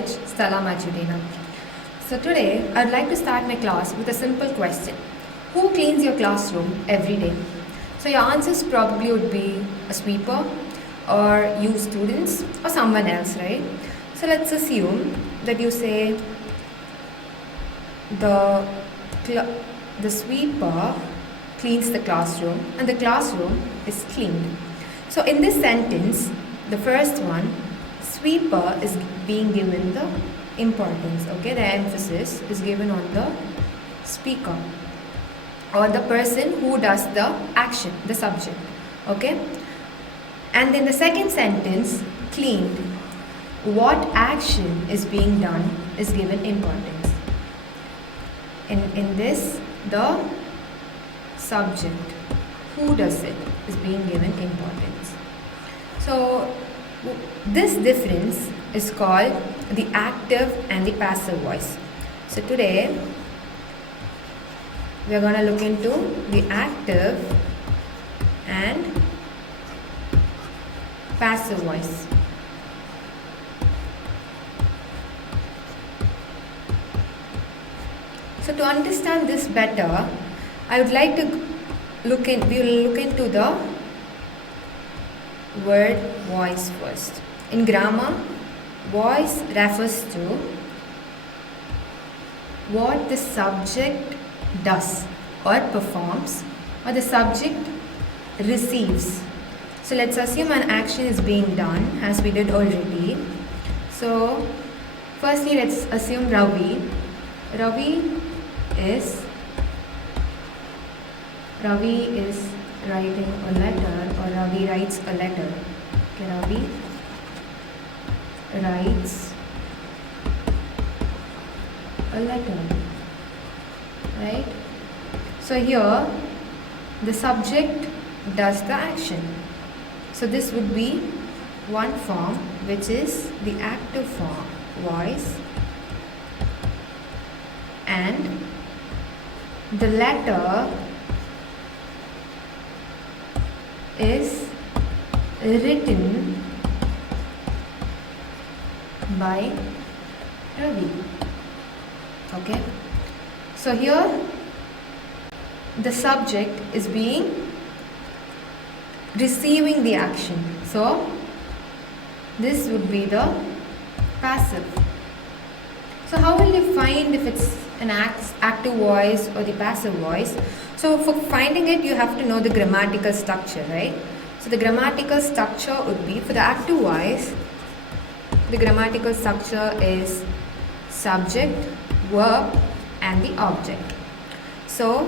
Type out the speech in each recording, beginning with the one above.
College, Stella Matutina. So today, I'd like to start my class with a simple question. Who cleans your classroom every day? So your answers probably would be a sweeper, or you students, or someone else, right? So let's assume that you say the sweeper cleans the classroom and the classroom is cleaned. So in this sentence, the first one, sweeper is being given the importance, okay? The emphasis is given on the speaker or the person who does the action, the subject, okay? And in the second sentence, cleaned, what action is being done is given importance. In this, the subject, who does it, is being given importance. So this difference is called the active and the passive voice. So today we are going to look into the active and passive voice. So to understand this better, I would like to we will look into the word voice first. In grammar, voice refers to what the subject does or performs, or the subject receives. So let's assume an action is being done as we did already. So firstly, let's assume Ravi is writing a letter, or Ravi writes a letter. Okay, Ravi writes a letter, right? So here the subject does the action. So this would be one form, which is the active form, voice, and the letter is written by Ravi. Okay, so here the subject is receiving the action. So this would be the passive. So how will you find if it's an active voice or the passive voice? So for finding it, you have to know the grammatical structure, right? So the grammatical structure would be, for the active voice, the grammatical structure is subject, verb, and the object. So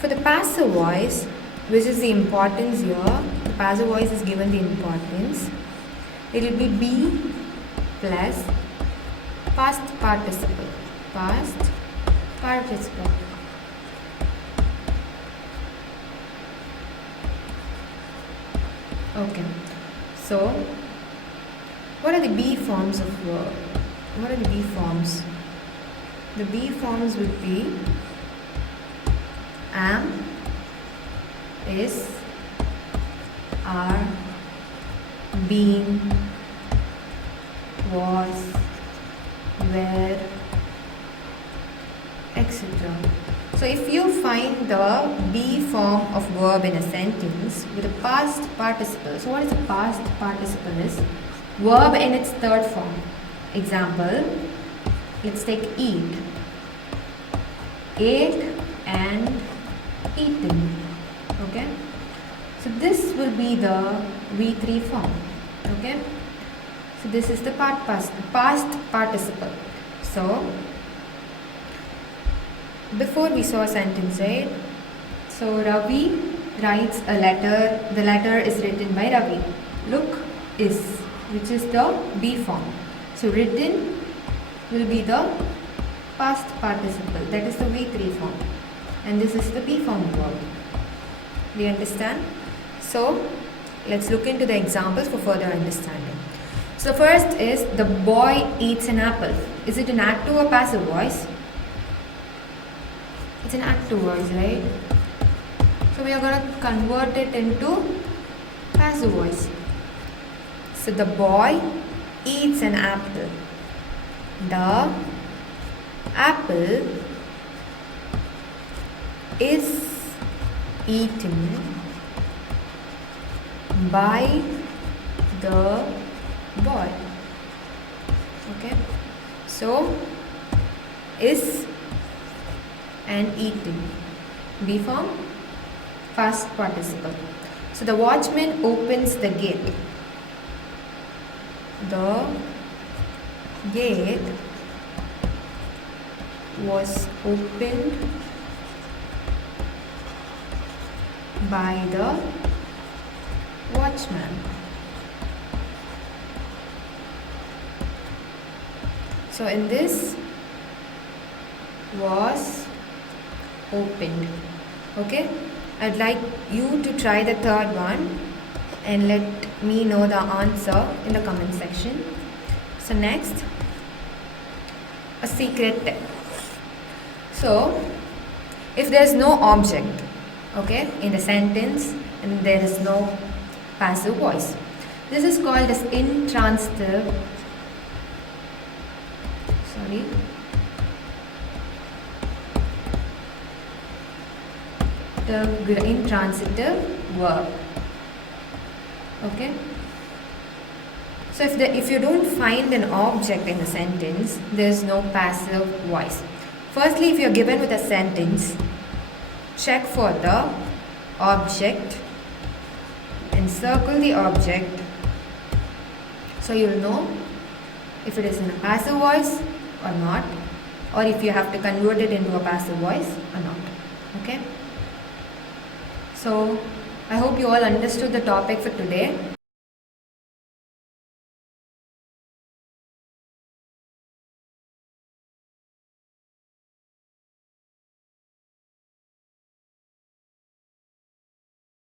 for the passive voice, which is the importance here, the passive voice is given the importance. It will be be plus past participle. Past participle. Okay. So what are the be forms of verb? What are the be forms? The be forms would be am, is, are, been, was, were, etc. So if you find the be form of verb in a sentence with a past participle, so what is a past participle is? Verb in its third form. Example, let's take eat. Ate and eaten. Okay, so this will be the V3 form. Okay, so this is the past participle. So before we saw a sentence, right? So Ravi writes a letter. The letter is written by Ravi. Look is, which is the be form. So written will be the past participle, that is the V3 form, and this is the be form verb. Do you understand? So let's look into the examples for further understanding. So first is, the boy eats an apple. Is it an active or passive voice? It's an active voice, right? So we are going to convert it into passive voice. So the boy eats an apple. The apple is eaten by the boy. Okay, so is and eaten, B form, past participle. So the watchman opens the gate. The gate was opened by the watchman. So in this, was opened. Okay, I'd like you to try the third one and let me know the answer in the comment section. So next, a secret tip. So if there is no object, okay, in the sentence and there is no passive voice, this is called as intransitive. The intransitive verb. Okay. So if you don't find an object in the sentence, there is no passive voice. Firstly, if you are given with a sentence, check for the object and circle the object, so you'll know if it is in a passive voice or not, or if you have to convert it into a passive voice or not. Okay. So I hope you all understood the topic for today.